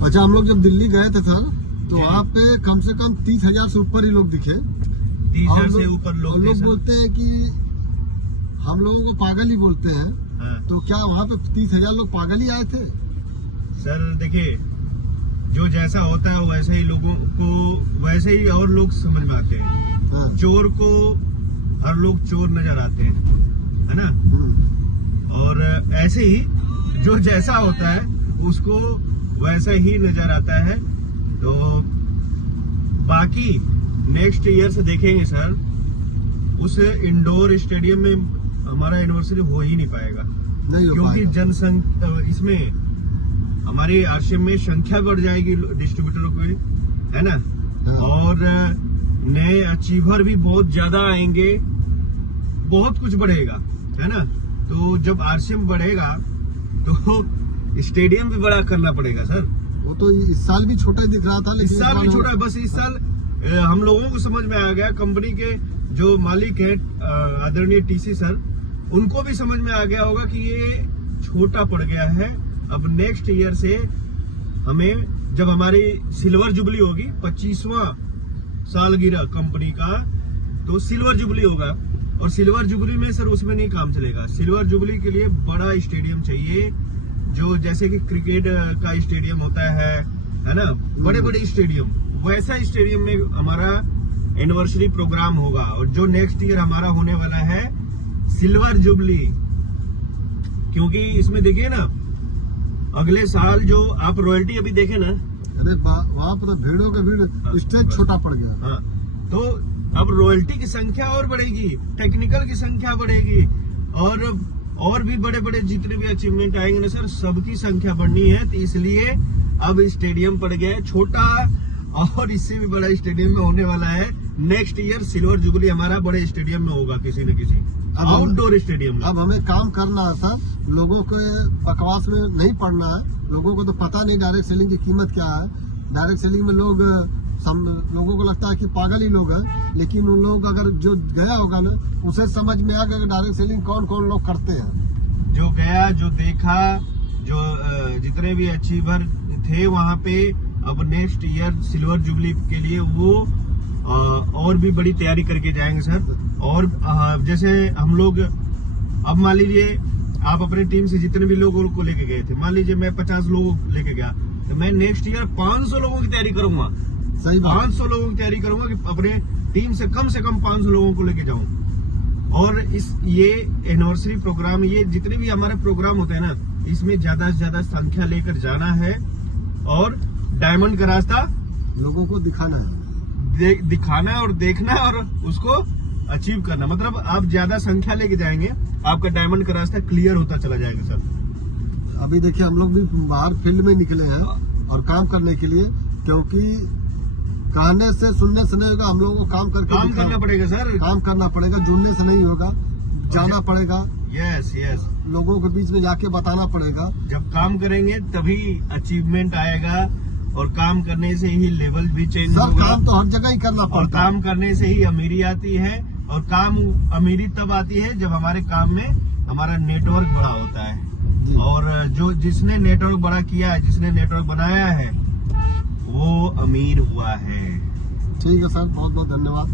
अच्छा, हम लोग जब दिल्ली गए थे सर, तो जी। वहाँ पे कम से कम 30,000 से ऊपर ही लोग दिखे। 30,000 से ऊपर लोग थे लोग सर। बोलते हैं कि हम लोगों को पागल ही बोलते हैं। हाँ। तो क्या वहाँ पे 30,000 लोग पागल ही आए थे? सर देखिए, जो जैसा होता है वैसे ही लोगों को वैसे ही और लोग समझ में आते हैं। हाँ। चोर को हर लोग चोर नजर आते हैं, है ना। और ऐसे ही जो जैसा होता है उसको वैसा ही नजर आता है। तो बाकी नेक्स्ट ईयर से देखेंगे सर, उस इंडोर स्टेडियम में हमारा एनिवर्सरी हो ही नहीं पाएगा, नहीं हो क्योंकि पाएगा। जनसंख्या इसमें हमारी आरसीएम में संख्या बढ़ जाएगी डिस्ट्रीब्यूटरों की, है ना। हाँ। और नए अचीवर भी बहुत ज्यादा आएंगे, बहुत कुछ बढ़ेगा, है ना। तो जब आरसीएम बढ़ेगा तो स्टेडियम भी बड़ा करना पड़ेगा सर। वो तो इस साल भी छोटा ही दिख रहा था, इस लेकिन साल भी छोटा है। बस इस साल हम लोगों को समझ में आ गया, कंपनी के जो मालिक हैं आदरणीय टीसी सर, उनको भी समझ में आ गया होगा कि ये छोटा पड़ गया है। अब नेक्स्ट ईयर से हमें, जब हमारी सिल्वर जुबली होगी, 25वां सालगिरह कंपनी का, तो सिल्वर जुबली होगा। और सिल्वर जुबली में सर उसमें नहीं काम चलेगा। सिल्वर जुबली के लिए बड़ा स्टेडियम चाहिए, जो जैसे कि क्रिकेट का स्टेडियम होता है ना, बड़े बड़े स्टेडियम, वैसा स्टेडियम में हमारा एनिवर्सरी प्रोग्राम होगा। और जो नेक्स्ट ईयर हमारा होने वाला है सिल्वर जुबली, क्योंकि इसमें देखिए ना, अगले साल जो आप रॉयल्टी अभी देखे ना, अरे वहाँ पर तो भीड़ों का भीड़, स्टेज छोटा पड़ गया। हाँ, तो अब रॉयल्टी की संख्या और बढ़ेगी, टेक्निकल की संख्या बढ़ेगी, और भी बड़े बड़े जितने भी अचीवमेंट आएंगे ना सर, सबकी संख्या बढ़नी है। तो इसलिए अब स्टेडियम पड़ गया है छोटा, और इससे भी बड़ा स्टेडियम में होने वाला है नेक्स्ट ईयर। सिल्वर जुबली हमारा बड़े स्टेडियम में होगा, किसी न किसी आउटडोर स्टेडियम में। अब हमें काम करना है सर, लोगों को बकवास में नहीं पड़ना है। लोगों को तो पता नहीं डायरेक्ट सेलिंग की कीमत क्या है। डायरेक्ट सेलिंग में लोगों को लगता है कि पागल ही लोग हैं, लेकिन उन लोग अगर जो गया होगा ना, उसे समझ में आ गया डायरेक्ट सेलिंग कौन कौन लोग करते हैं। जो गया, जो देखा, जो जितने भी अचीवर थे वहाँ पे, अब नेक्स्ट ईयर सिल्वर जुबली के लिए वो और भी बड़ी तैयारी करके जाएंगे सर। और जैसे हम लोग, अब मान लीजिए आप अपनी टीम से जितने भी लोगों को लेके गए थे, मान लीजिए मैं 50 लोगों को लेके गया, तो मैं नेक्स्ट ईयर 500 लोगों की तैयारी करूंगा। सही बात। 500 लोगों की तैयारी करूंगा कि अपने टीम से कम 500 लोगों को लेके जाऊं। और ये एनिवर्सरी प्रोग्राम, ये जितने भी हमारे प्रोग्राम होते हैं ना, इसमें ज्यादा से ज्यादा संख्या लेकर जाना है और डायमंड का रास्ता लोगों को दिखाना है, दिखाना और देखना और उसको अचीव करना। मतलब आप ज्यादा संख्या लेके जाएंगे, आपका डायमंड का रास्ता क्लियर होता चला जाएगा सर। अभी देखिए हम लोग भी बाहर फील्ड में निकले हैं और काम करने के लिए, क्योंकि कहने से सुनने से नहीं होगा, हम लोगों को काम करना पड़ेगा सर। काम करना पड़ेगा, जुड़ने से नहीं होगा, जाना पड़ेगा। यस यस, लोगों के बीच में जाके बताना पड़ेगा। जब काम करेंगे तभी अचीवमेंट आएगा, और काम करने से ही लेवल भी चेंज होगा। काम तो हर जगह ही करना पड़ता है। और काम करने से ही अमीरी आती है, और काम अमीरी तब आती है जब हमारे काम में हमारा नेटवर्क बड़ा होता है। और जो जिसने नेटवर्क बड़ा किया है, जिसने नेटवर्क बनाया है, वो अमीर हुआ है। ठीक है सर, बहुत बहुत धन्यवाद।